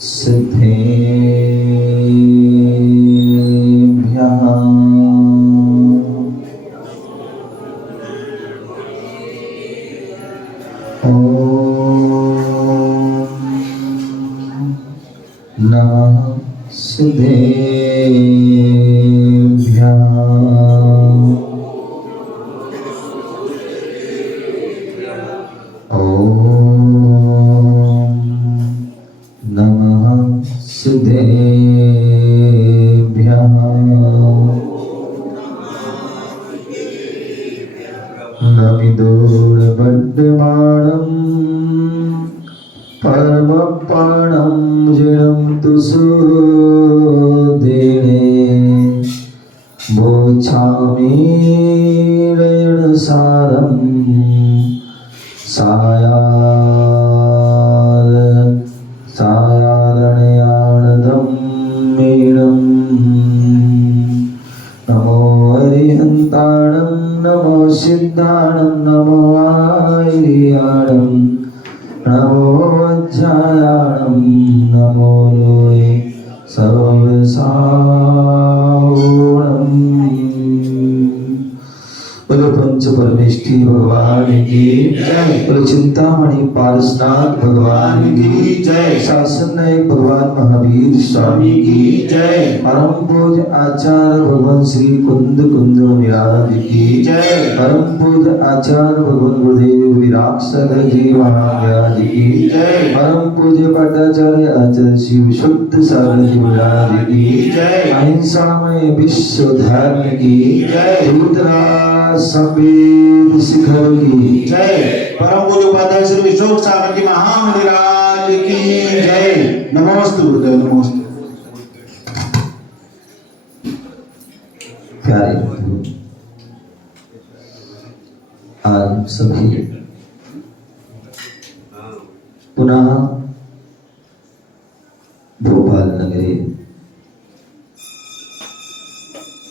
सिद्धेभ्यः नमः सिद्धेभ्यः नमः सिद्धेभ्यः नमिदोर्बड्डमाणं परमपाणं जिनं तु सुदेणे बोच्छामि ऋणसारं सायादणयानदं मीनं नमो हरिहन्ताणं नमो सिद्धाणं नमो आर्याणं नमो वज्रायाणं नमो लोये सर्वसाहुणम्। बोलो पंच परमेष्ठी भगवान की जय। बोलो चिंतामणि पारसनाथ भगवान की जय। शासन नायक भगवान महावीर स्वामी की जय। परम पूज्य आचार्य भगवान श्री कुंद कुंद महाराज की जय। परम पूज्य आचार्य भगवान गुरुदेव विराट सागर जी महाराज की जय। परम पूज्य भट्टाचार्य आचार्य श्री विशुद्ध सागर जी महाराज की जय। अहिंसा में विश्व धर्म की जय। संवेद शिखर की जय। परम पूज्य उपाध्याय श्री विशोक सागर जी महाराज की जय। नमोस्तु गुरुदेव, नमोस्तु। प्यारे बंधु, आज सभी पुनः भोपाल नगरी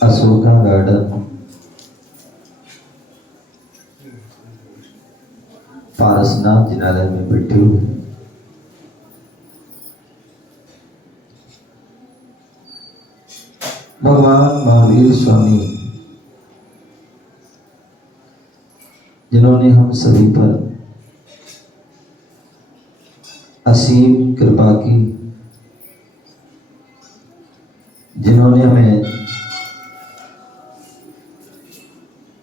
अशोका गार्डन पारसनाथ जिनालय में बैठे हुए भगवान महावीर स्वामी जिन्होंने हम सभी पर असीम कृपा की, जिन्होंने हमें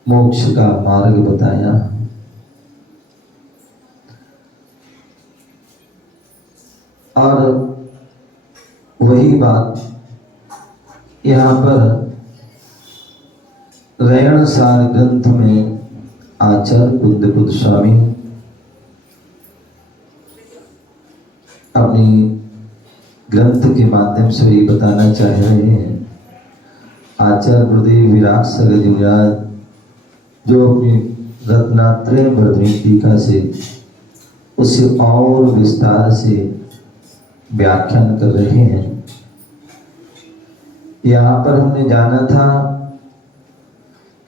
मोक्ष का मार्ग बताया, और वही बात यहाँ पर रयण सार ग्रंथ में आचार्य कुंद कुंद स्वामी अपनी ग्रंथ के माध्यम से वही बताना चाह रहे हैं। आचार्य गुरुदेव विराट सागर जी महाराज जो अपनी रत्नात्रय वर्धनी टीका से उससे और विस्तार से व्याख्यान कर रहे हैं। यहाँ पर हमने जाना था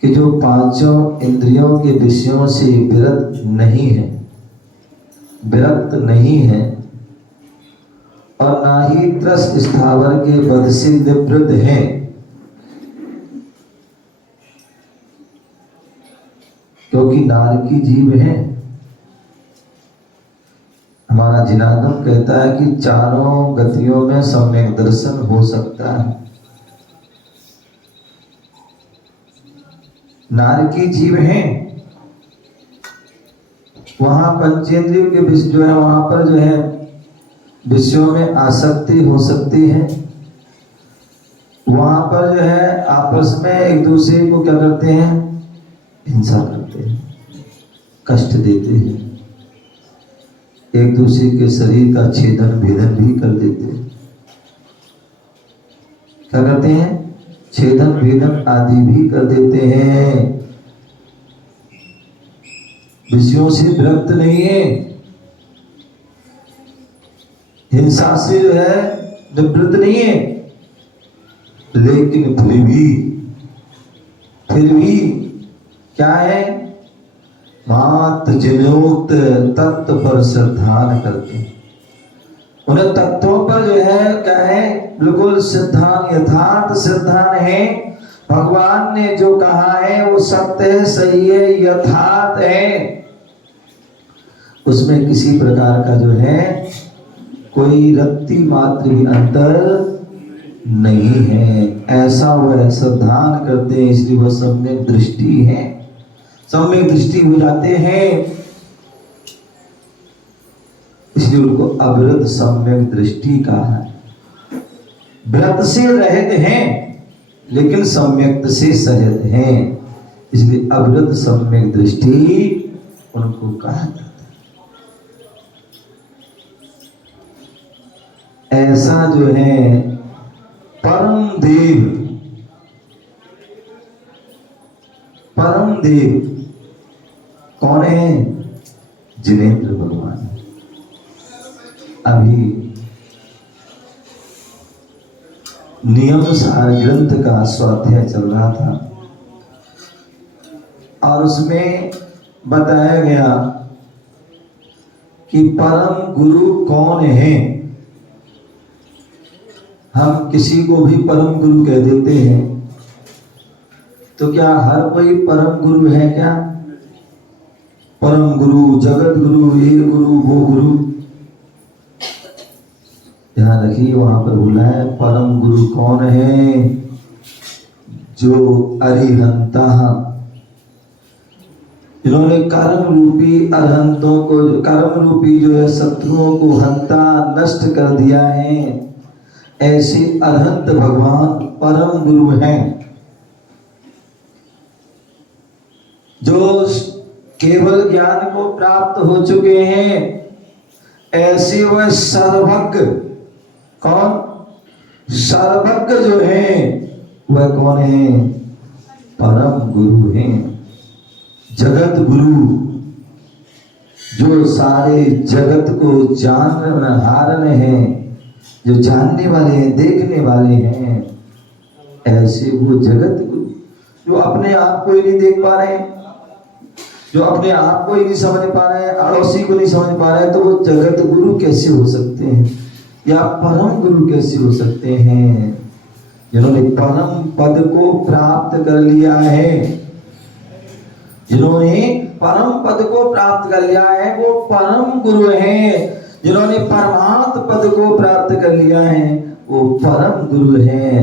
कि जो पांचों इंद्रियों के विषयों से विरक्त नहीं है और ना ही त्रस स्थावर के वध से निवृत्त हैं, क्योंकि नारकी जीव हैं। हमारा जिनादम कहता है कि चारों गतियों में सम्यक दर्शन हो सकता है। नारकी जीव हैं, वहां पंचेंद्रियों के विषय जो है वहां पर जो है विषयों में आसक्ति हो सकती है। वहां पर जो है आपस में एक दूसरे को क्या करते हैं, हिंसा करते हैं, कष्ट देते हैं, एक दूसरे के शरीर का छेदन भेदन भी कर देते हैं। क्या करते हैं, छेदन भेदन आदि भी कर देते हैं। विषयों से विरक्त नहीं है, हिंसा से जो है निवृत्त नहीं है, लेकिन फिर भी क्या है, मात्र जिनोक्त तत्व पर श्रद्धा करते हैं, उन्हें तत्वों पर पर जो है क्या है, बिल्कुल सिद्धांत यथार्थ सिद्धांत है। भगवान ने जो कहा है वो सत्य है, सही है, यथार्थ है। उसमें किसी प्रकार का जो है कोई रत्ती मात्र भी अंतर नहीं है। ऐसा वह सिद्धांत करते हैं, इसलिए वह सम्यक दृष्टि है, सम्यक दृष्टि हो जाते हैं, इसलिए उनको अविरत सम्यक दृष्टि कहा है। व्रत से रहित हैं लेकिन सम्यक से सहित हैं, इसलिए अविरत सम्यक दृष्टि उनको कहा जाता है। ऐसा जो है परम देव, परम देव कौन है? जिनेंद्र भगवान। अभी नियम सार ग्रंथ का स्वाध्याय चल रहा था और उसमें बताया गया कि परम गुरु कौन है। हम किसी को भी परम गुरु कह देते हैं, तो क्या हर कोई परम गुरु है क्या? परम गुरु, जगत गुरु, ये गुरु, वो गुरु, ध्यान रखिए वहां पर बोला है परम गुरु कौन है? जो अरिहंता, जिन्होंने कर्म रूपी अरहंतों को, कर्म रूपी जो है शत्रुओं को हंता नष्ट कर दिया है, ऐसे अरहंत भगवान परम गुरु हैं। जो केवल ज्ञान को प्राप्त हो चुके हैं, ऐसे वह सर्वज्ञ, कौन? सर्वज्ञ जो है वह कौन है? परम गुरु हैं, जगत गुरु, जो सारे जगत को जानहारने हैं, जो जानने वाले हैं, देखने वाले हैं, ऐसे वो जगत गुरु जो अपने आप को ही नहीं देख पा रहे हैं, जो अपने आप को ही नहीं समझ पा रहे हैं, अड़ोसी को नहीं समझ पा रहे हैं, तो वो जगत गुरु कैसे हो सकते हैं या परम गुरु कैसे हो सकते हैं? जिन्होंने परम पद को प्राप्त कर लिया है, जिन्होंने परम पद को प्राप्त कर लिया है वो परम गुरु हैं। जिन्होंने परमात्म पद को प्राप्त कर लिया है वो परम गुरु हैं।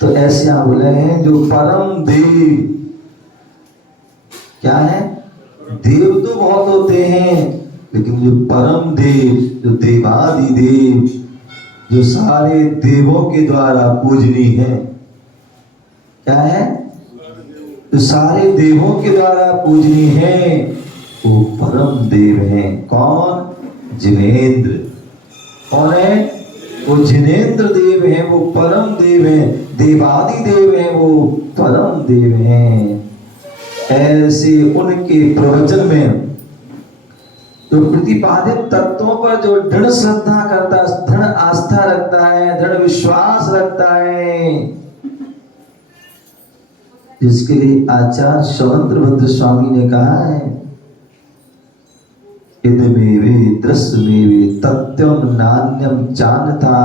तो ऐसे आप बोले हैं जो परम देव, क्या है? देव तो बहुत होते हैं, लेकिन जो परम देव, जो देवादि देव, जो सारे देवों के द्वारा पूजनीय है, क्या है? जो सारे देवों के द्वारा पूजनीय है वो परम देव हैं। कौन? जिनेंद्र। कौन है? वो जिनेंद्र देव हैं, वो परम देव हैं, देवादि देव हैं, वो परम देव हैं। ऐसे उनके प्रवचन में जो प्रतिपादित तत्वों पर जो दृढ़ श्रद्धा करता है, दृढ़ आस्था रखता है, दृढ़ विश्वास रखता है, जिसके लिए आचार्य स्वतंत्रभद्र स्वामी ने कहा है इदमेवे दृश्यमेवे तत्यम नान्यम जानता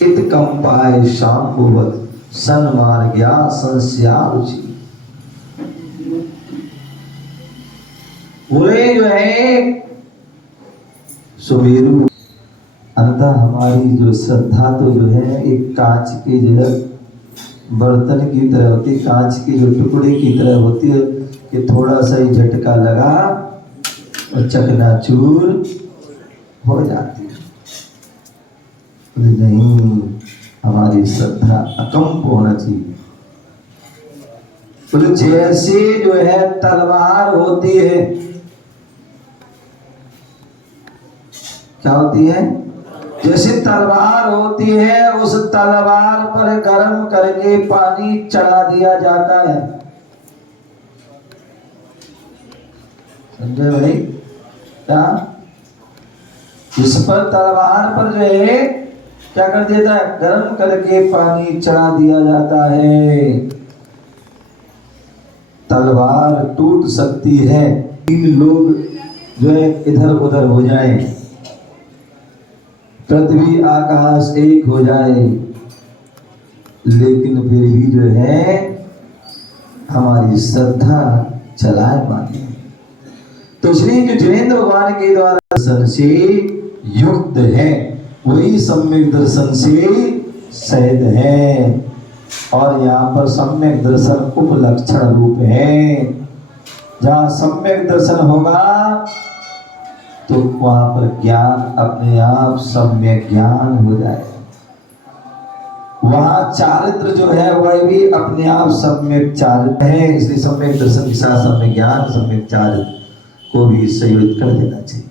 इत कंपाय शाम्भुवत् सन्मार्ग्या संस्यारुचि। बोले जो है सुमेरु, अंततः हमारी जो श्रद्धा तो जो है एक कांच के जो है बर्तन की तरह होती है, कांच के जो टुकड़े की तरह होती है कि थोड़ा सा ही झटका लगा और चकनाचूर हो जाती है। नहीं, हमारी श्रद्धा अकंप होना चाहिए। तो जैसे जो है तलवार होती है, क्या होती है? जैसे तलवार होती है, उस तलवार पर गर्म करके पानी चढ़ा दिया जाता है। समझे भाई? क्या? इस पर तलवार पर जो है क्या कर देता है? गर्म करके पानी चढ़ा दिया जाता है। तलवार टूट सकती है, 3 लोग जो है इधर उधर हो जाएं, पृथ्वी आकाश एक हो जाए, लेकिन फिर भी जो है हमारी श्रद्धा चलाए माने। तो श्री जो जिनेंद्र भगवान के द्वारा दर्शन से युक्त है, वही सम्यक दर्शन से सहित है। और यहाँ पर सम्यक दर्शन उपलक्षण रूप है। जहाँ सम्यक दर्शन होगा तो वहां पर ज्ञान अपने आप सम्यक ज्ञान हो जाएगा। वहां चारित्र जो है वह भी अपने आप सम्यक चारित्र है। इसलिए सम्यक दर्शन के साथ सम्यक ज्ञान सम्यक चारित्र को भी संयोजित कर देना चाहिए।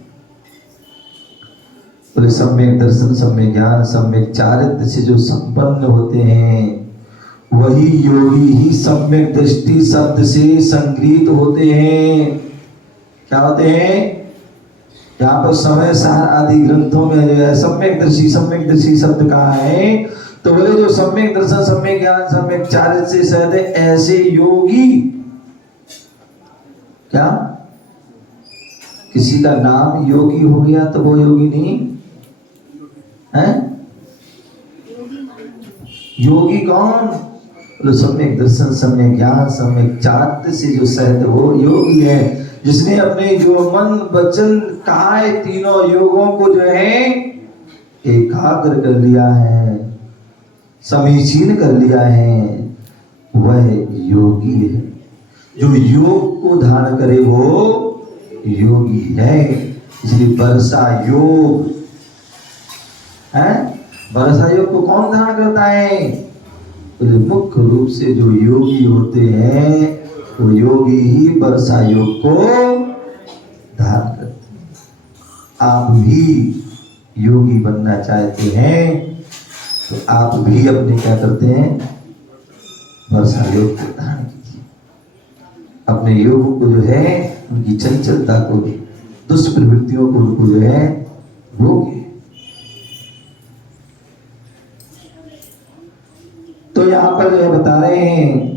बोले सम्यक दर्शन सम्यक ज्ञान सम्यक चारित्र से जो संपन्न होते हैं वही योगी ही सम्यक दृष्टि शब्द से संगृहीत होते हैं। क्या होते हैं? यहाँ पर समय सार आदि ग्रंथों में जो है सम्यक दृष्टि शब्द कहा है। तो बोले जो सम्यक दर्शन सम्यक ज्ञान सम्यक चारित्र से सहित है, ऐसे योगी। क्या किसी का नाम योगी हो गया तो वो योगी नहीं है? योगी कौन? बोले सम्यक दर्शन सम्यक ज्ञान सम्यक चारित्र से जो सहित वो योगी है, जिसने अपने जो मन वचन काया तीनों योगों को जो है एकाग्र कर लिया है, समीचीन कर लिया है, वह योगी है। जो योग को धारण करे वो योगी है। इसलिए वर्षा योग है। वर्षा योग को कौन धारण करता है? तो मुख्य रूप से जो योगी होते हैं वो योगी ही वर्षा योग को धारण करते हैं। आप भी योगी बनना चाहते हैं तो आप भी अपने क्या करते हैं? वर्षा योग को धारण कीजिए। अपने योग को जो है उनकी चंचलता को दुष्प्रवृत्तियों को उनको जो है रोकिए। तो यहाँ पर जो है बता रहे हैं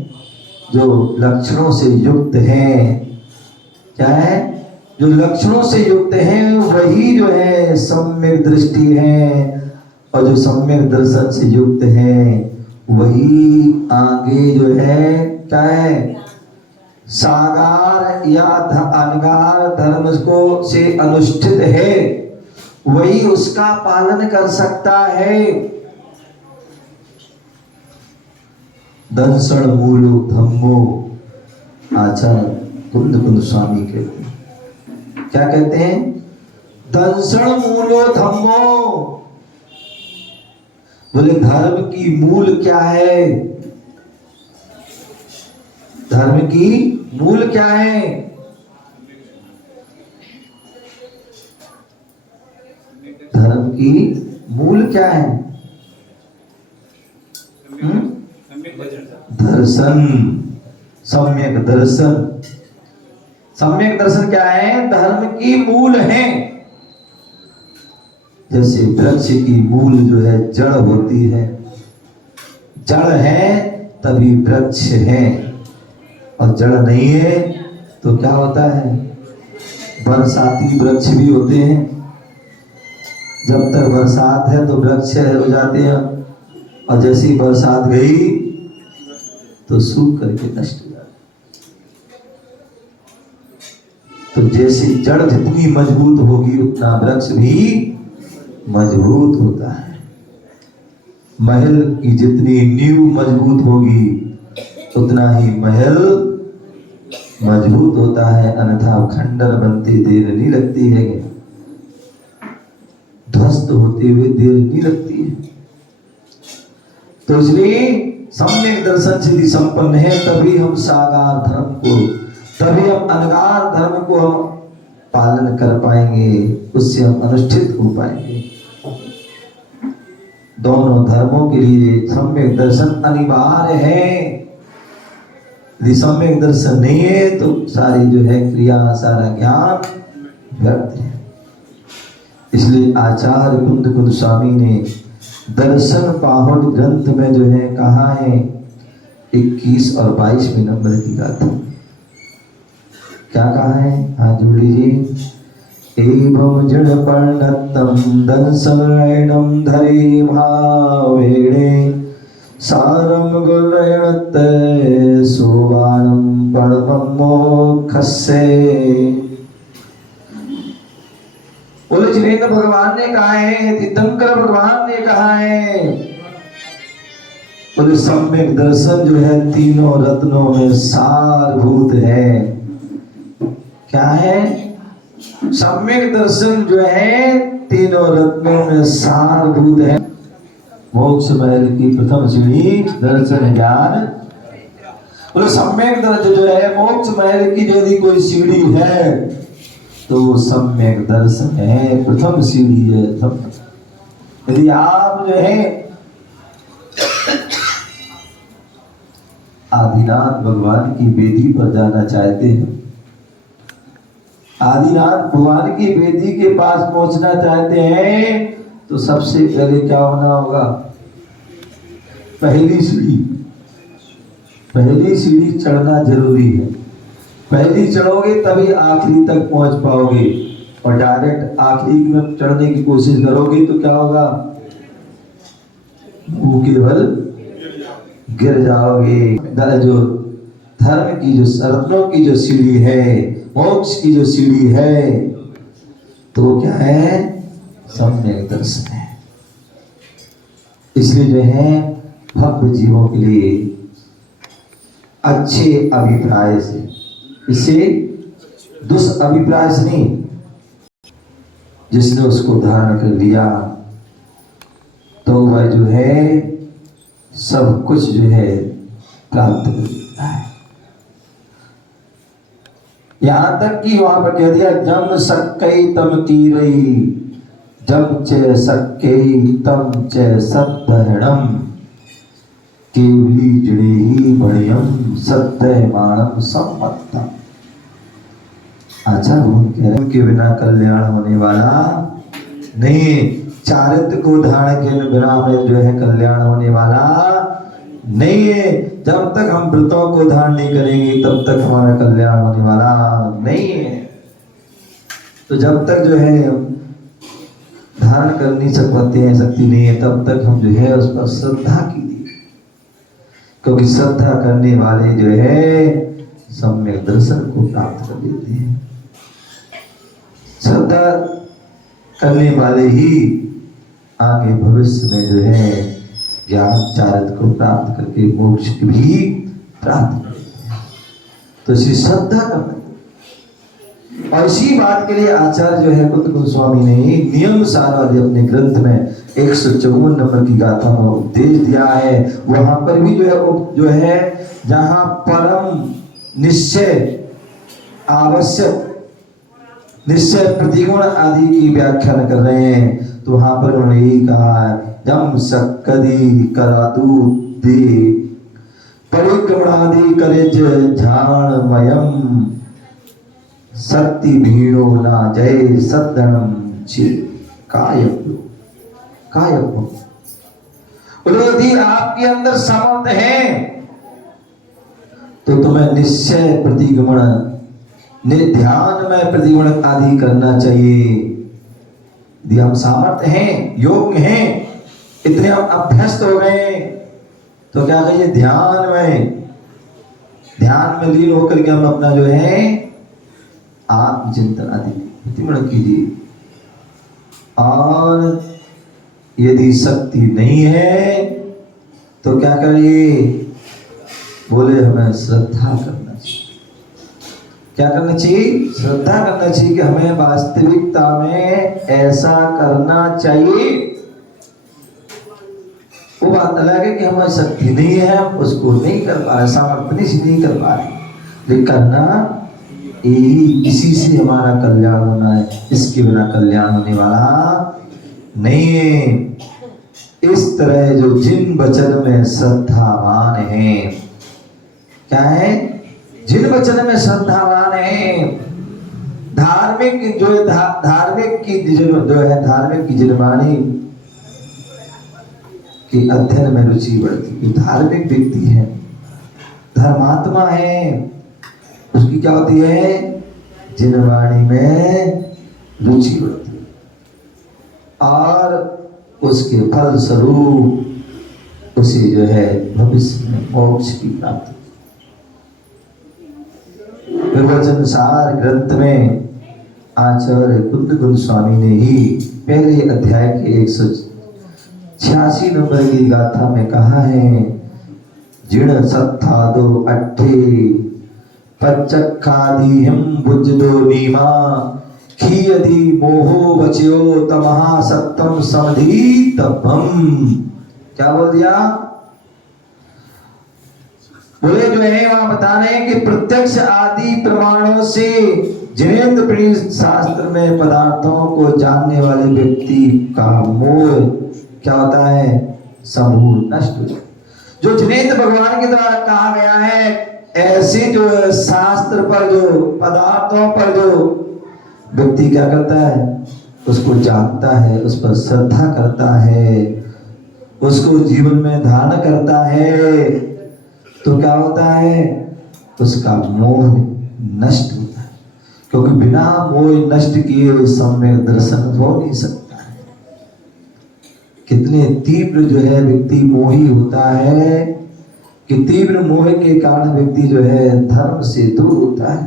जो लक्षणों से युक्त है। क्या है? जो लक्षणों से युक्त है वही जो है सम्यक दृष्टि है। और जो सम्यक दर्शन से युक्त है वही आगे जो है क्या है? सागार या अनगार धर्म को से अनुष्ठित है, वही उसका पालन कर सकता है। दंसण मूलो धम्मो आचार्य कुंद स्वामी कहते हैं। क्या कहते हैं? दंसण मूलो धम्मो। बोले धर्म की मूल क्या है? धर्म की मूल क्या है? धर्म की मूल क्या है? दर्शन, सम्यक दर्शन। सम्यक दर्शन क्या है? धर्म की मूल है। जैसे वृक्ष की मूल जो है जड़ होती है, जड़ है तभी वृक्ष है, और जड़ नहीं है तो क्या होता है? बरसाती वृक्ष भी होते हैं। जब तक बरसात है तो वृक्ष हो जाते हैं, और जैसे ही बरसात गई तो सूख करके नष्ट हो जाते। तो जैसे जड़ जितनी मजबूत होगी उतना वृक्ष भी मजबूत होता है। महल की जितनी नींव मजबूत होगी उतना ही महल मजबूत होता है, अन्यथा खंडर बनते देर नहीं लगती है, ध्वस्त होते हुए देर नहीं लगती है। तो इसलिए सम्यक दर्शन से संपन्न है, तभी हम सागार धर्म को, तभी हम अनगार धर्म को हम पालन कर पाएंगे, उससे हम अनुष्ठित हो पाएंगे। दोनों धर्मों के लिए सम्यक दर्शन अनिवार्य है। यदि सम्यक दर्शन नहीं है तो सारी जो है क्रिया, सारा ज्ञान व्यर्थ है। इसलिए आचार्य कुंद स्वामी ने दर्शन पाहुड़ ग्रंथ में जो है कहा है 21 और 22वें नंबर की गाथा। क्या कहा है? हाँ जोड़ लीजिए। एवं जड़पर्णत्तं दंसनयनं धरे भावेणे सारं गुरुणत्त सोवानं परमं मोक्षस्य। बोले जिनेन्द्र भगवान ने कहा है, तीर्थंकर भगवान ने कहा है, बोले सम्यक दर्शन जो है तीनों रत्नों में सारभूत है। क्या है? सम्यक दर्शन जो है तीनों रत्नों में सारभूत है। मोक्ष महल की प्रथम सीढ़ी दर्शन ज्ञान। बोले सम्यक दर्शन जो है मोक्ष महल की यदि कोई सीढ़ी है तो वो सम्यक दर्शन है, प्रथम सीढ़ी है। यदि आप जो है आदिनाथ भगवान की वेदी पर जाना चाहते हैं, आदिनाथ भगवान की वेदी के पास पहुंचना चाहते हैं, तो सबसे पहले क्या होना होगा? पहली सीढ़ी चढ़ना जरूरी है। पहली चढ़ोगे तभी आखिरी तक पहुंच पाओगे, और डायरेक्ट आखिरी में चढ़ने की कोशिश करोगे तो क्या होगा? वो केवल गिर जाओगे। जो धर्म की जो रत्नों की जो सीढ़ी है, मोक्ष की जो सीढ़ी है, तो वो क्या है? सम्यक दर्शन है। इसलिए जो है भक्त जीवों के लिए अच्छे अभिप्राय से, इसे दुष्अभिप्राय से नहीं, जिसने उसको धारण कर लिया तो वह जो है सब कुछ जो है प्राप्त कर लेता है। यहां तक कि वहां पर कह दिया जम सक्कई तम कीरई, जम च सक्कई तम च सद्धरणम, केवली जड़े ही बड़ियम सत्य मानम सम्मतम। आचार्य कह रहे हैं कि बिना कल्याण होने वाला नहीं, चारित्र को धारण के बिना में जो है कल्याण होने वाला नहीं है। जब तक हम व्रतों को धारण नहीं करेंगे तब तक हमारा कल्याण होने वाला नहीं है। तो जब तक जो है धारण कर नहीं सकते हैं, शक्ति नहीं है, तब तक हम जो है उस पर श्रद्धा कीजिए, क्योंकि श्रद्धा करने वाले जो है सम्यक दर्शन को प्राप्त कर लेते हैं। श्रद्धा करने वाले ही आगे भविष्य में जो है ज्ञान चारित्र को प्राप्त करके मोक्ष भी प्राप्त करते हैं। तो इसी श्रद्धा करना, और इसी बात के लिए आचार्य जो है कुंद गोस्वामी ने नियम सार वाले अपने ग्रंथ में 154 नंबर की गाथा में उपदेश दिया है। वहां पर भी जो है जहां परम निश्चय आवश्यक निश्चय प्रतिगुण आदि की व्याख्या कर रहे हैं, तो वहां पर उन्होंने यही कहा है जम सक्कदी करातु दे परिक्रमणादि करे झाणमयम शक्ति भीड़ो ना जय सदनम कायम। यदि आपके अंदर सामर्थ्य है तो तुम्हें निश्चय प्रतिगमन ध्यान में प्रतिगुण आदि करना चाहिए। यदि हम सामर्थ्य हैं, योग में हैं, इतने हम अभ्यस्त हो गए, तो क्या कहिए ध्यान में लीन होकर के हम अपना जो है आत्मचिंतन आदि प्रतिगुण कीजिए। और यदि शक्ति नहीं है तो क्या करिए? बोले हमें श्रद्धा करना चाहिए। क्या करना चाहिए? श्रद्धा करना चाहिए कि हमें वास्तविकता में ऐसा करना चाहिए। वो बात अलग है कि हमारी शक्ति नहीं है, हम उसको नहीं कर पा रहे, सामर्थ्य से नहीं कर पा रहे, लेकिन करना यही, इसी से हमारा कल्याण होना है। इसके बिना कल्याण होने वाला नहीं है। इस तरह जो जिन वचन में श्रद्धावान है, क्या है? जिन वचन में श्रद्धावान है, धार्मिक जो है धार्मिक की जिनवाणी के अध्ययन में रुचि बढ़ती। जो धार्मिक व्यक्ति है, धर्मात्मा है, उसकी क्या होती है? जिनवाणी में रुचि बढ़ती है और उसके फल स्वरूप उसे जो है भविष्य में मोक्ष की प्राप्ति। प्रवचन सार ग्रंथ में आचार्य कुंद गोस्वामी ने ही पहले अध्याय के 186 नंबर की गाथा में कहा है, जिण सत्थादो अट्ठे पच्चक्खादि हिम बुजदो नीमा खीयदि मोहो बच्यो तमहा सत्तम समधि तपम। क्या बोल दिया? बोले जो है वहां बता रहे हैं कि प्रत्यक्ष आदि प्रमाणों से जिनेन्द्र प्रणीत शास्त्र में पदार्थों को जानने वाले व्यक्ति का मोह क्या होता है? समूह नष्ट हो जाता है। जो जिनेन्द्र भगवान के द्वारा कहा गया है, ऐसे जो शास्त्र पर जो पदार्थों पर जो व्यक्ति क्या करता है, उसको जानता है, उस पर श्रद्धा करता है, उसको जीवन में धारण करता है, तो क्या होता है? उसका मोह नष्ट होता है। क्योंकि बिना मोह नष्ट किए सम्यक दर्शन हो नहीं सकता है। कितने तीव्र जो है व्यक्ति मोही होता है कि तीव्र मोह के कारण व्यक्ति जो है धर्म से दूर होता है,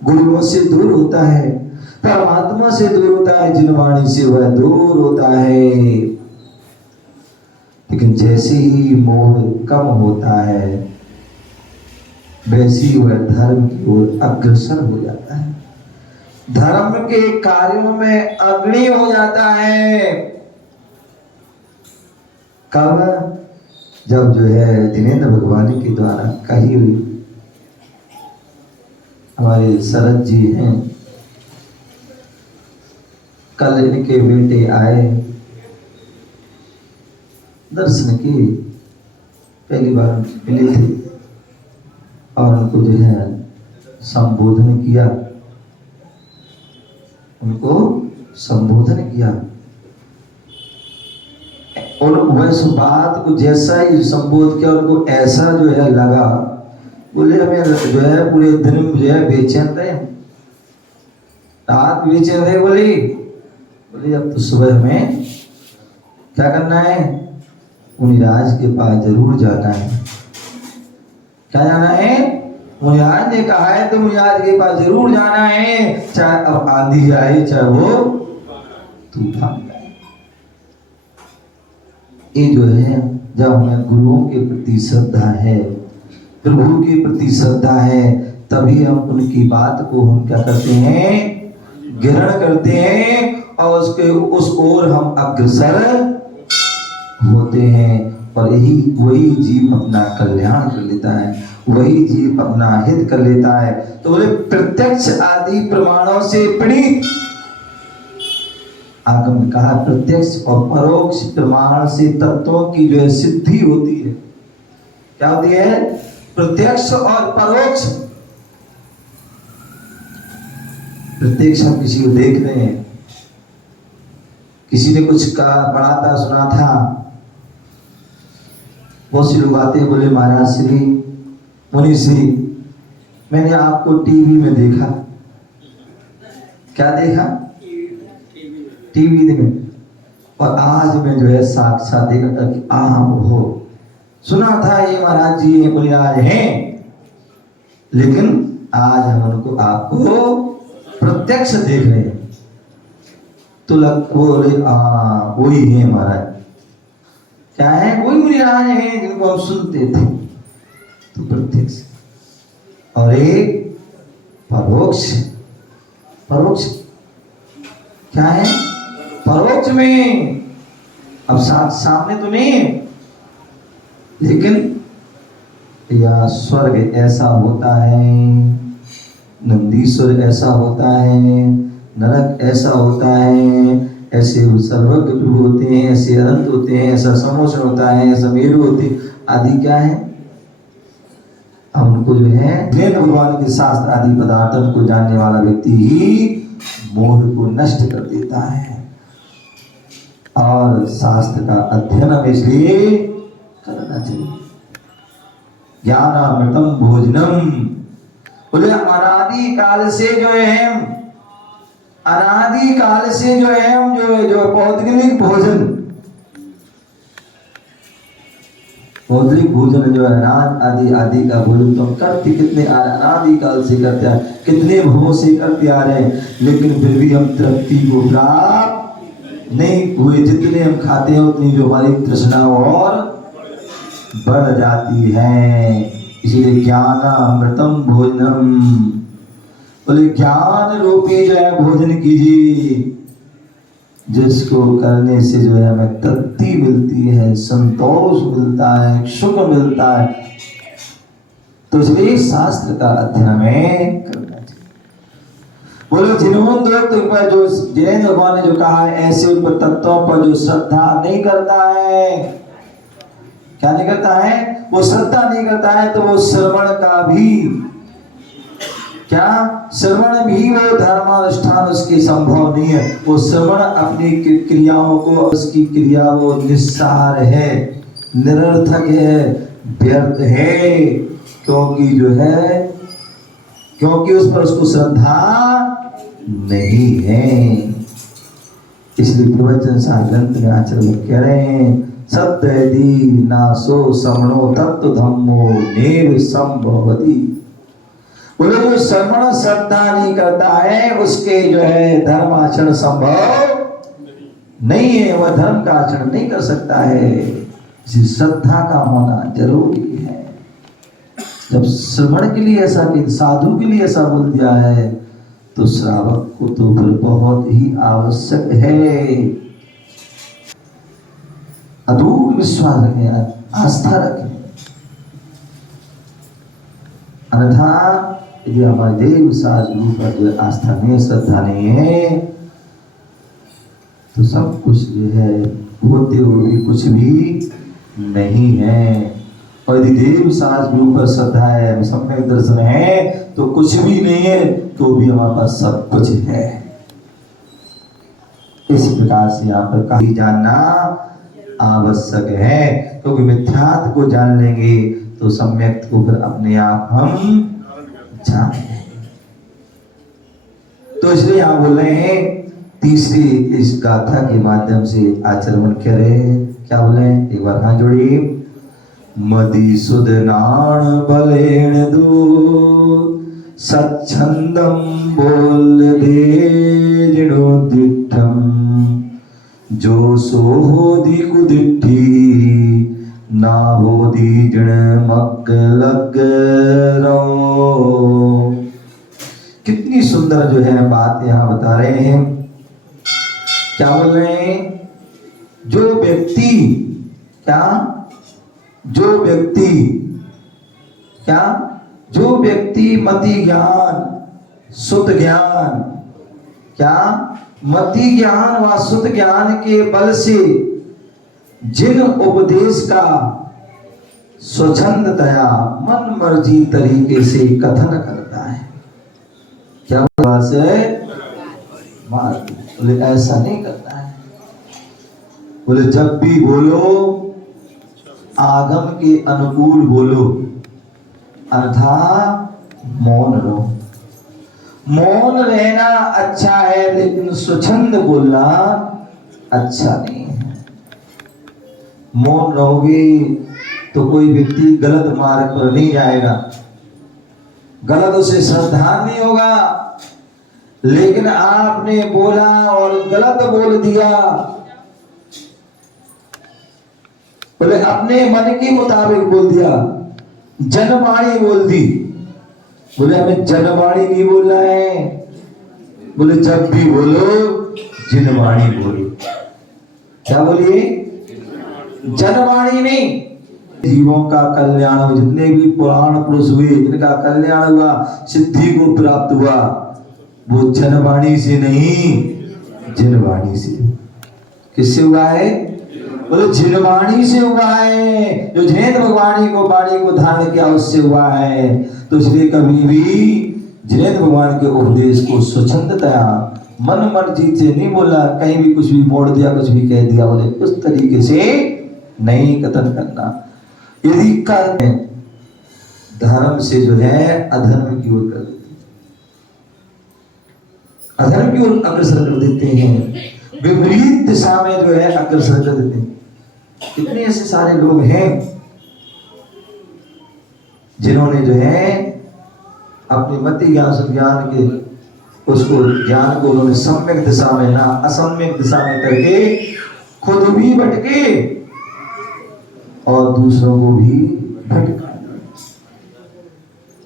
गुरुओं से दूर होता है, परमात्मा से दूर होता है, जिनवाणी से वह दूर होता है। लेकिन जैसे ही मोह कम होता है वैसे ही वह धर्म की ओर अग्रसर हो जाता है, धर्म के कार्यों में अग्रणी हो जाता है। कब? जब जो है जिनेन्द्र भगवान के द्वारा कही हुई, हमारे शरद जी हैं, कल इनके बेटे आए, दर्शन किए, पहली बार मिले थे और उनको जो है संबोधन किया, उनको संबोधन किया और वैसे बात को जैसा ही संबोध किया उनको ऐसा जो है लगा, बोले हमें जो है पूरे दिन में जो है बेचैन रहे, रात बेचैन रहे। बोले अब तो सुबह में क्या करना है? मुनिराज के पास जरूर जाना है। क्या जाना है? मुनिराज ने कहा है तो मुनिराज के पास जरूर जाना है, चाहे अब आंधी आए चाहे वो तूफान आए। ये जो है जब हमें गुरुओं के प्रति श्रद्धा है, प्रभु के प्रति श्रद्धा है, तभी हम उनकी बात को हम क्या करते हैं? ग्रहण करते हैं और उसके उस ओर हम अग्रसर होते हैं। और यही वही जीव अपना कल्याण कर लेता है, वही जीव अपना हित कर लेता है। तो बोले प्रत्यक्ष आदि प्रमाणों से प्रणीत, आगम ने कहा प्रत्यक्ष और परोक्ष प्रमाण से तत्वों की जो है सिद्धि होती है। क्या होती है? प्रत्यक्ष और परोक्ष। प्रत्यक्ष हम किसी को देख रहे हैं, किसी ने कुछ कहा, पढ़ा था, सुना था, बहुत सी लोग आते हैं, बोले महाराज श्री मुनि श्री मैंने आपको टीवी में देखा। क्या देखा? टीवी में, और आज मैं जो है साक्षात देखा कि आप हो। सुना था ये महाराज जी मुनिराज हैं, लेकिन आज हम उनको आपको प्रत्यक्ष देख रहे हैं। तो बोले वही है महाराज। क्या है? वही मुनिराज हैं जिनको हम सुनते थे। तो प्रत्यक्ष और एक परोक्ष। परोक्ष क्या है? परोक्ष में अब सामने तो नहीं है, लेकिन या स्वर्ग ऐसा होता है, नंदीश्वर ऐसा होता है, नरक ऐसा होता है, ऐसे सर्वज्ञ प्रभु होते हैं, ऐसे अनंत होते हैं, ऐसा समोषण होता है, ऐसा मेरु होते आदि। क्या है? हम उनको जो है जिनेन्द्र भगवान के शास्त्र आदि पदार्थों को जानने वाला व्यक्ति ही मोह को नष्ट कर देता है। और शास्त्र का अध्ययन हमें इसलिए करना चाहिए। ज्ञानामृतम भोजनम, बोले अनादि काल से जो है अनादि काल से जो है हम जो पौद्गलिक भोजन, पौद्गलिक भोजन जो है अनाद आदि आदि का भोजन तो हम करते कितने अनादि काल से करते हैं, कितने भवों से करते आ रहे हैं, लेकिन फिर भी हम तृप्ति को प्राप्त नहीं हुए। जितने हम खाते हैं उतनी जो हमारी तृष्णा और बढ़ जाती है। इसीलिए ज्ञानामृतम भोजनम, बोले ज्ञान रूपी जो है भोजन कीजिए, जिसको करने से जो है हमें तृप्ति मिलती है, संतोष मिलता है, सुख मिलता है। तो इसलिए शास्त्र का अध्ययन हमें करना चाहिए। बोलो जिन्होंने पर जो जैन भगवान ने जो कहा है, ऐसे उन पर तत्वों पर जो श्रद्धा नहीं करता है, क्या नहीं करता है, वो श्रद्धा नहीं करता है, तो वो श्रवण का भी क्या, श्रवण भी वो धर्मानुष्ठान उसकी संभव नहीं है। वो श्रवण अपनी क्रियाओं को, उसकी क्रिया वो निस्सार है, निरर्थक है, व्यर्थ है, क्योंकि जो है, क्योंकि उस पर उसको श्रद्धा नहीं है। इसलिए प्रवचन सा ग्रंथ में आचार्य कह रहे हैं, सत्यदि नासो समणो तत्व धम्मो नेव संभवति। बोले जो श्रवण श्रद्धा नहीं करता है, उसके जो है धर्म आचरण संभव नहीं है, वह धर्म का आचरण नहीं कर सकता है। इसी श्रद्धा का होना जरूरी है। जब श्रवण के लिए ऐसा, साधु के लिए ऐसा बोल दिया है, तो श्रावक को तो फिर बहुत ही आवश्यक है। अटूट विश्वास रखें, आस्था रखें, अन्यथा यदि हमारे देव शास्त्र पर जो आस्था नहीं, श्रद्धा नहीं है, तो सब कुछ जो है होते हुए कुछ भी नहीं है। और यदि देव शास्त्र पर श्रद्धा है, सम्यक दर्शन है, तो कुछ भी नहीं है, तो भी हमारे पास सब कुछ है। इस प्रकार से यहाँ पर कहीं जानना आवश्यक है, क्योंकि मिथ्यात्व को जान लेंगे तो सम्यक को फिर अपने आप हम जाने। तो इसलिए यहाँ बोल रहे हैं, तीसरी इस गाथा के माध्यम से आचरण कह रहे हैं, क्या बोले, एक बार हाथ जोड़िए। मदि सुदनाण बलेण दो सच्छंदम बोल दे जिणोदिठम, जो सो होदी कुदिठी ना होदी जण मग लग रो। कितनी सुंदर जो है बात यहाँ बता रहे हैं। क्या बोल रहे हैं, जो व्यक्ति क्या, जो व्यक्ति क्या, जो व्यक्ति मति ज्ञान सुत ज्ञान, क्या, मति ज्ञान व सुत ज्ञान के बल से जिन उपदेश का स्वच्छंदतया मन मर्जी तरीके से कथन करता है, क्या बात है, बोले ऐसा नहीं करता है। बोले जब भी बोलो आगम के अनुकूल बोलो, अर्थात मौन रहो। मौन रहना अच्छा है, लेकिन स्वच्छंद बोलना अच्छा नहीं है। मौन रहोगे तो कोई व्यक्ति गलत मार्ग पर नहीं जाएगा, गलत उसे श्रद्धा नहीं होगा। लेकिन आपने बोला और गलत बोल दिया, बोले अपने मन के मुताबिक बोल दिया, जनवाणी बोल दी। बोले हमें जनवाणी नहीं बोलना है, बोले जब भी बोलो जिनवाणी बोलो। क्या बोलिए, जनवाणी नहीं। जीवों का कल्याण हो, जितने भी पुराण पुरुष हुए जिनका कल्याण हुआ, सिद्धि को प्राप्त हुआ, वो जनवाणी से नहीं जिनवाणी से। किससे हुआ है, बोले जिनवाणी से हुआ है। जो जिनेन्द्र भगवान को वाणी को धारण किया उससे हुआ है। तो इसलिए कभी भी जिनेन्द्र भगवान के उपदेश को स्वच्छंदतया मन मर्जी से नहीं बोला, कहीं भी कुछ भी मोड़ दिया, कुछ भी कह दिया, बोले उस तरीके से नहीं कथन करना। यदि कर्म धर्म से जो है अधर्म की ओर कर देती, अधर्म की ओर अग्रसर कर देते हैं, विपरीत दिशा में जो है अग्रसर कर देते हैं। कितने ऐसे सारे लोग हैं जिन्होंने जो है अपनी मति ज्ञान सुज्ञान के उसको ज्ञान को उन्होंने सम्यक दिशा में ना असम्यक दिशा में करके खुद भी भटके और दूसरों को भी भटका,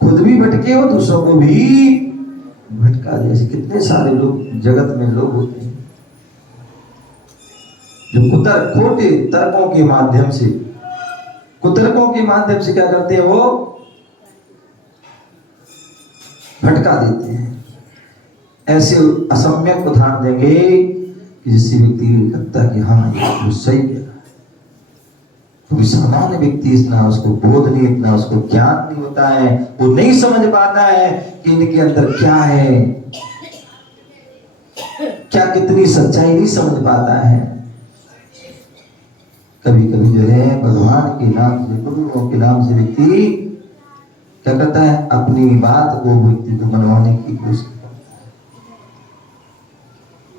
खुद भी भटके और दूसरों को भी भटका दे। ऐसे कितने सारे लोग जगत में लोग होते हैं जो खोटे तर्कों के माध्यम से, कुतर्कों के माध्यम से क्या करते हैं, वो भटका देते हैं। ऐसे असम्यक उदाहरण देंगे कि जिससे व्यक्ति लगता है कि हाँ ये सही कह रहा है, तो सामान्य व्यक्ति इतना उसको बोध नहीं, इतना उसको ज्ञान नहीं होता है, वो नहीं समझ पाता है कि इनके अंदर क्या है, क्या कितनी सच्चाई नहीं समझ पाता है। कभी कभी जो है भगवान के नाम से, गुरुओं के नाम से व्यक्ति क्या करता है, अपनी बात को व्यक्ति को मनवाने की कोशिश करता है।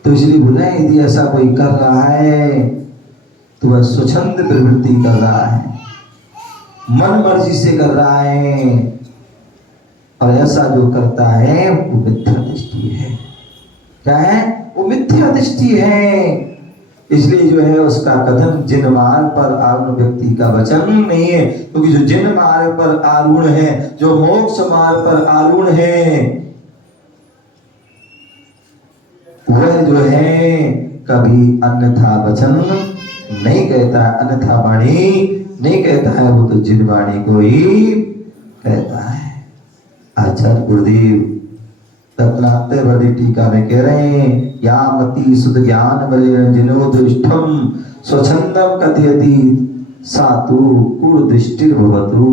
तो इसलिए बोला यदि ऐसा कोई कर रहा है तो वह स्वच्छंद प्रवृत्ति कर रहा है, मन मर्जी से कर रहा है, और ऐसा जो करता है वो मिथ्या दृष्टि है। क्या है, वो मिथ्या दृष्टि है। इसलिए जो है उसका कथन जिन मार्ग पर आरूढ़ व्यक्ति का वचन नहीं है, क्योंकि जो जिन मार्ग पर आरूढ़ है, जो मोक्ष मार्ग पर आरूढ़ है, वह जो है कभी अन्यथा वचन नहीं कहता, अन्यथा वाणी नहीं कहता है, वो तो जिन वाणी को ही कहता है। आचार्य गुरुदेव रत्नात्रय टीका में कह रहे हैं, या मति सुध ज्ञान बलिन जिनो दृष्टम स्वच्छंदम कथयति सातु कुर दृष्टिर भवतु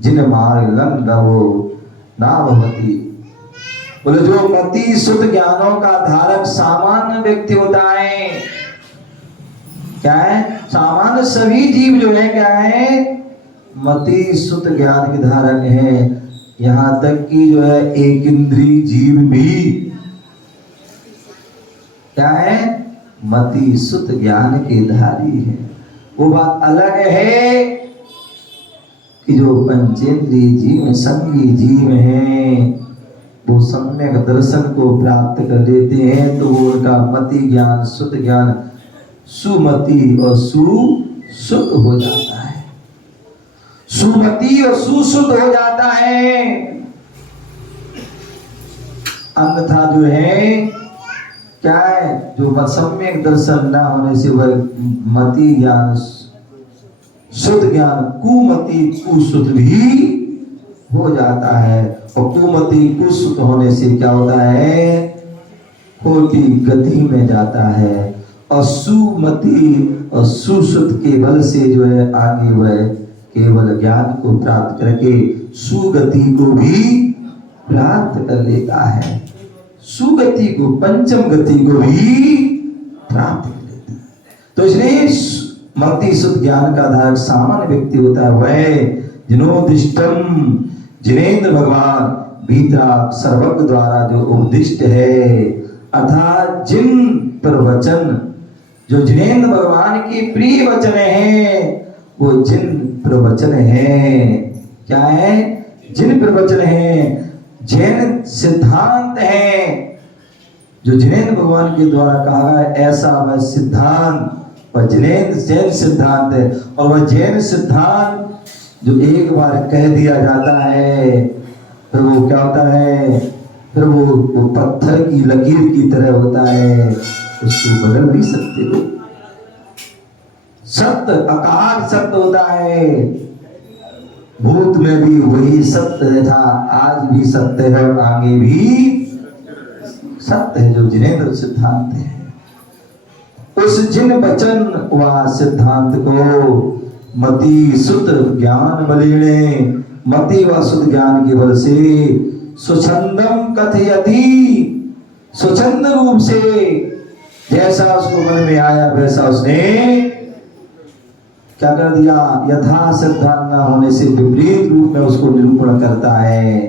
जिन मार्ग लंघवो ना भवति। बोले जो मति सुध ज्ञानों का धारक सामान्य व्यक्ति होता है, क्या है, सामान्य सभी जीव जो है क्या है, मति सुध ज्ञान के धारक है। यहां तक कि जो है एक इंद्रिय जीव भी क्या है, मति सुत ज्ञान के धारी है। वो बात अलग है कि जो पंचेंद्रिय जीव संगी जीव हैं, वो सम्यक दर्शन को प्राप्त कर लेते हैं, तो वो उनका मति ज्ञान सुत ज्ञान सुमति और सुसुत हो जाता है, सुमति और सुसुत हो जाता है। अन्यथा जो है क्या है, जो सम्यक दर्शन न होने से वह मति ज्ञान शुद्ध ज्ञान कुमति कुसुत भी हो जाता है, और कुमति कुसुत होने से क्या होता है, खोटी गति में जाता है, और सुमति और सुसुत के बल से जो है आगे वह केवल ज्ञान को प्राप्त करके सुगति को भी प्राप्त कर लेता है, सुगति को पंचम गति को भी प्राप्त कर लेता है। तो इसलिए मति शुद्ध ज्ञान का धारक सामान्य व्यक्ति होता है, वह जिनोदिष्टम जिनेन्द्र भगवान भीतरा सर्वज्ञ द्वारा जो उपदिष्ट है, अर्थात जिन प्रवचन जो जिनेन्द्र भगवान के प्रिय वचन है, वो जिन प्रवचन है, क्या है, जिन प्रवचन है, जैन सिद्धांत है, जो जिनेन्द्र भगवान के द्वारा कहा है ऐसा वह सिद्धांत वह जैन सिद्धांत है। और वह जैन सिद्धांत जो एक बार कह दिया जाता है, फिर वो क्या होता है, फिर वो पत्थर की लकीर की तरह होता है, उसको बदल नहीं सकते लोग। सत्य अकाट सत्य होता है, भूत में भी वही सत्य था, आज भी सत्य है और आगे भी सत्य है, जो जिनेन्द्र सिद्धांत है। उस जिन वचन व सिद्धांत को मति सुत ज्ञान बलिने, मति व सुत ज्ञान के बल से स्वच्छंदम कथयति, स्वच्छंद रूप से जैसा उसको मन में आया वैसा उसने क्या कर दिया, यथा सिद्धांत न होने से विपरीत रूप में उसको निरूपण करता है,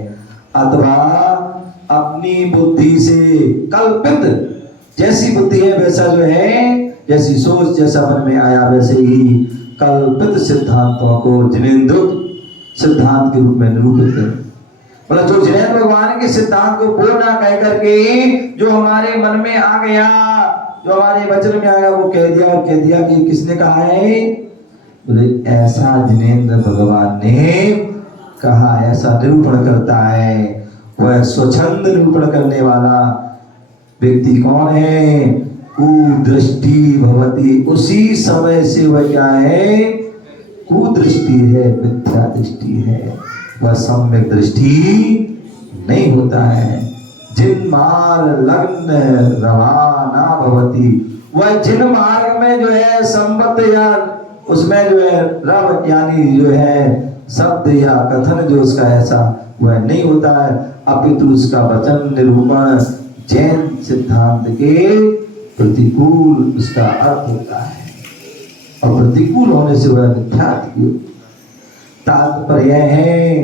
अथवा अपनी बुद्धि से कल्पित जैसी बुद्धि है वैसा जो है, जैसी सोच जैसा मन में आया वैसे ही कल्पित सिद्धांतों को जिनेंद्र सिद्धांत के रूप में निरूपित करें। मतलब जो जिनेंद्र भगवान के सिद्धांत को बोलना कह करके जो हमारे मन में आ गया, जो हमारे वचन में आया, वो कह दिया। और कह दिया कि किसने कहा है? बोले ऐसा जिनेंद्र भगवान ने कहा, ऐसा निरूपण करता है। वह स्वच्छंद निरूपण करने वाला व्यक्ति कौन है? कुदृष्टि भवति, उसी समय से वह क्या है? कुदृष्टि है, मिथ्या दृष्टि है, वह सम्यक दृष्टि नहीं होता है। जिन मार्ग लग्न रवाना भवति, वह जिन मार्ग में जो है संबद्ध या उसमें जो है रव यानी जो है शब्द या कथन जो उसका ऐसा वह नहीं होता है, अपितु उसका वचन निरूपण जैन सिद्धांत के प्रतिकूल उसका अर्थ होता है, और प्रतिकूल होने से वह मिथ्या। तात्पर्य है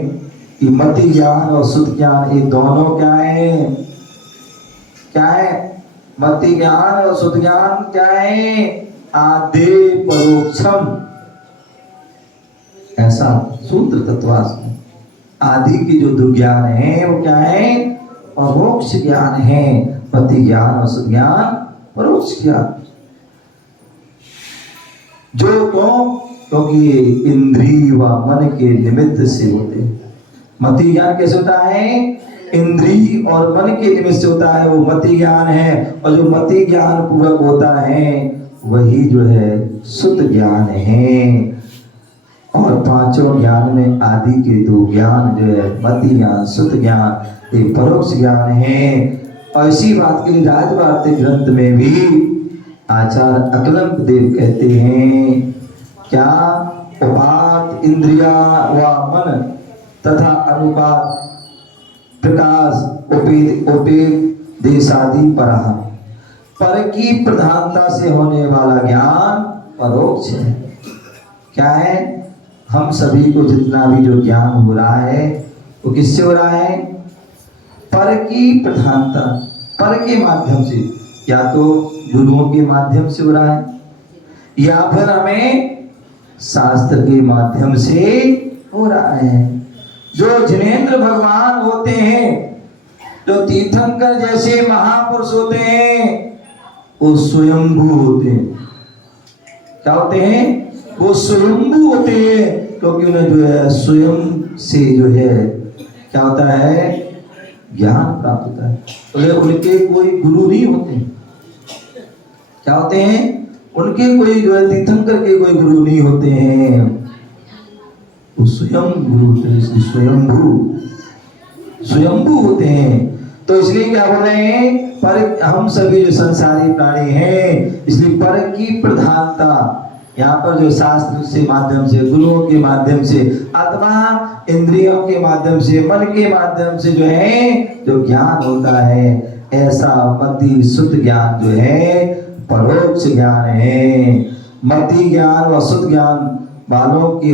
कि मति ज्ञान और शुद्ध ज्ञान ये दोनों क्या है? क्या है? मति ज्ञान और शुद्ध ज्ञान क्या है? आदे परोक्षम, ऐसा सूत्र तत्वास्म। आदि की जो दुर्ज्ञान है वो क्या है? परोक्ष ज्ञान है। मति ज्ञान और शुद्ध ज्ञान परोक्ष ज्ञान। जो क्यों? क्योंकि ये इंद्रिय व मन के निमित्त से होते हैं। मति ज्ञान कैसे होता है? इंद्रिय और मन के निमित्त से होता है, वो मति ज्ञान है। और जो मति ज्ञान पूरक होता है वही जो है शुद्ध ज्ञान है। और पांचों ज्ञान में आदि के दो ज्ञान जो है मति ज्ञान शुद्ध ज्ञान, ये परोक्ष ज्ञान है। और इसी बात के लिए राजवार्तिक ग्रंथ में भी आचार्य अकलंक देव कहते हैं क्या? उपात इंद्रिया व मन तथा अनुपात प्रकाश उपदेशादि परः, पर की प्रधानता से होने वाला ज्ञान परोक्ष है। क्या है? हम सभी को जितना भी जो ज्ञान हो रहा है वो किससे हो रहा है? पर की प्रधानता, पर के माध्यम से, या तो गुरुओं के माध्यम से हो रहा है या फिर हमें शास्त्र के माध्यम से हो रहा है। जो जिनेंद्र भगवान होते हैं, जो तीर्थंकर जैसे महापुरुष होते हैं, वो स्वयंभू होते हैं। क्या होते हैं? वो स्वयंभू होते हैं, क्योंकि उन्हें जो है स्वयं से जो है क्या होता है? ज्ञान प्राप्त होता है। तो उनके कोई गुरु नहीं होते। क्या होते हैं? उनके कोई जो है तीर्थंकर के कोई गुरु नहीं होते हैं, वो स्वयं गुरु होते हैं, इसलिए स्वयंभू होते हैं। तो इसलिए क्या बोल रहे हैं? पर हम सभी जो संसारी प्राणी हैं, इसलिए पर की प्रधानता यहाँ पर जो शास्त्र से माध्यम से, गुरुओं के माध्यम से, अथवा इंद्रियों के माध्यम से, मन के माध्यम से जो है जो ज्ञान होता है, ऐसा मति शुद्ध ज्ञान जो है परोक्ष ज्ञान है। मति ज्ञान व शुद्ध ज्ञान वालों के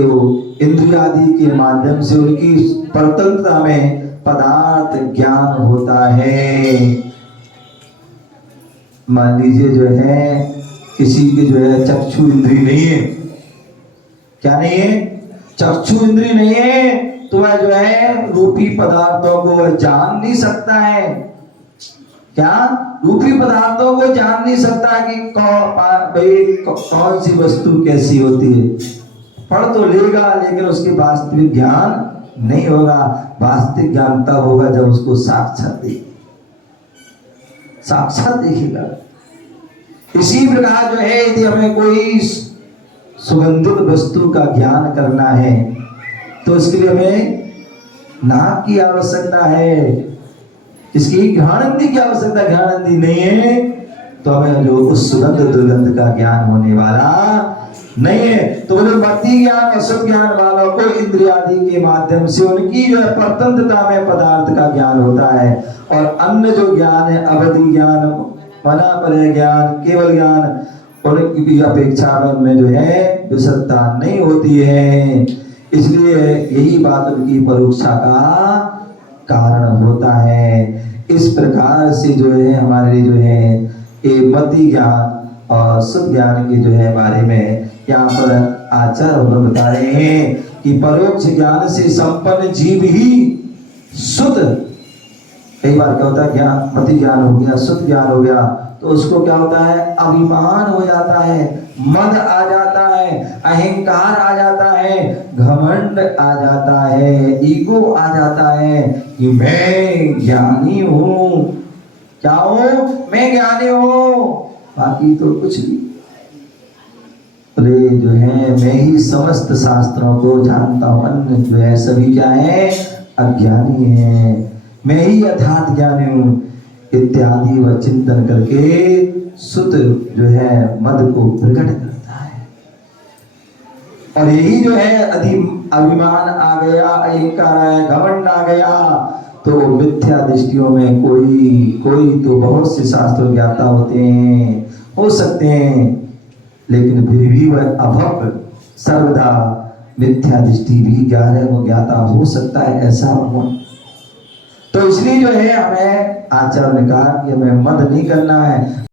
इंद्रियादि के माध्यम से उनकी परतंत्रता में पदार्थ ज्ञान होता है। मान लीजिए जो है किसी की जो है चक्षु इंद्रिय नहीं है। क्या नहीं है? चक्षु इंद्रिय नहीं है, तो वह जो है रूपी पदार्थों को वह जान नहीं सकता है। क्या? रूपी पदार्थों को जान नहीं सकता कि कौन सी वस्तु कैसी होती है। पढ़ तो लेगा लेकिन उसकी वास्तविक ज्ञान नहीं होगा। वास्तविक ज्ञान तब होगा जब उसको साक्षात देखेगा। इसी प्रकार जो है यदि हमें कोई सुगंधित वस्तु का ज्ञान करना है तो इसके लिए हमें नाक की आवश्यकता है। इसकी घ्राणेंद्रिय की आवश्यकता घ्राणेंद्रिय नहीं है, तो हमें जो उस सुगंध दुर्गंध का ज्ञान होने वाला नहीं है। तो बोले मति ज्ञान और शुद्ध ज्ञान वालों को इंद्रियादि के माध्यम से उनकी जो है परतंत्रता में पदार्थ का ज्ञान होता है। और अन्य जो ज्ञान है, अवधि ज्ञान, मना पर ज्ञान, केवल ज्ञान, उनकी अपेक्षा में जो है विशुद्धता नहीं होती है। इसलिए यही बात उनकी परोक्षा का कारण होता है। इस प्रकार से जो है हमारे लिए जो है ये मति ज्ञान और शुद्ध ज्ञान के जो है बारे में यहाँ पर आचार्य भगवान बता रहे हैं कि परोक्ष ज्ञान से संपन्न जीव ही शुद्ध। कई बार क्या होता है ज्ञान मति ज्ञान हो गया, शुद्ध ज्ञान हो गया तो उसको क्या होता है, अभिमान हो जाता है, मद आ जाता है, अहंकार आ जाता है, घमंड आ जाता है, ईगो आ जाता है कि मैं ज्ञानी हूँ। क्या हूँ? मैं ज्ञानी हूँ, बाकी तो कुछ भी। बोले जो है मैं ही समस्त शास्त्रों को जानता हूँ, अन्य जो है सभी क्या है, अज्ञानी है, मैं ही यथार्थ ज्ञानी हूँ इत्यादि वह चिंतन करके शुद्ध जो है मद को प्रकट करता है। और यही जो है अभिमान आ गया, अहंकार आया, घमंड आ गया तो मिथ्या दृष्टियों में कोई तो बहुत से शास्त्र ज्ञाता होते हैं, हो सकते हैं, लेकिन फिर भी वह अभव्य सर्वदा मिथ्या दृष्टि भी वो ज्ञाता हो सकता है, ऐसा हो। तो इसलिए जो है हमें आचार्य ने कहा कि हमें मद नहीं करना है।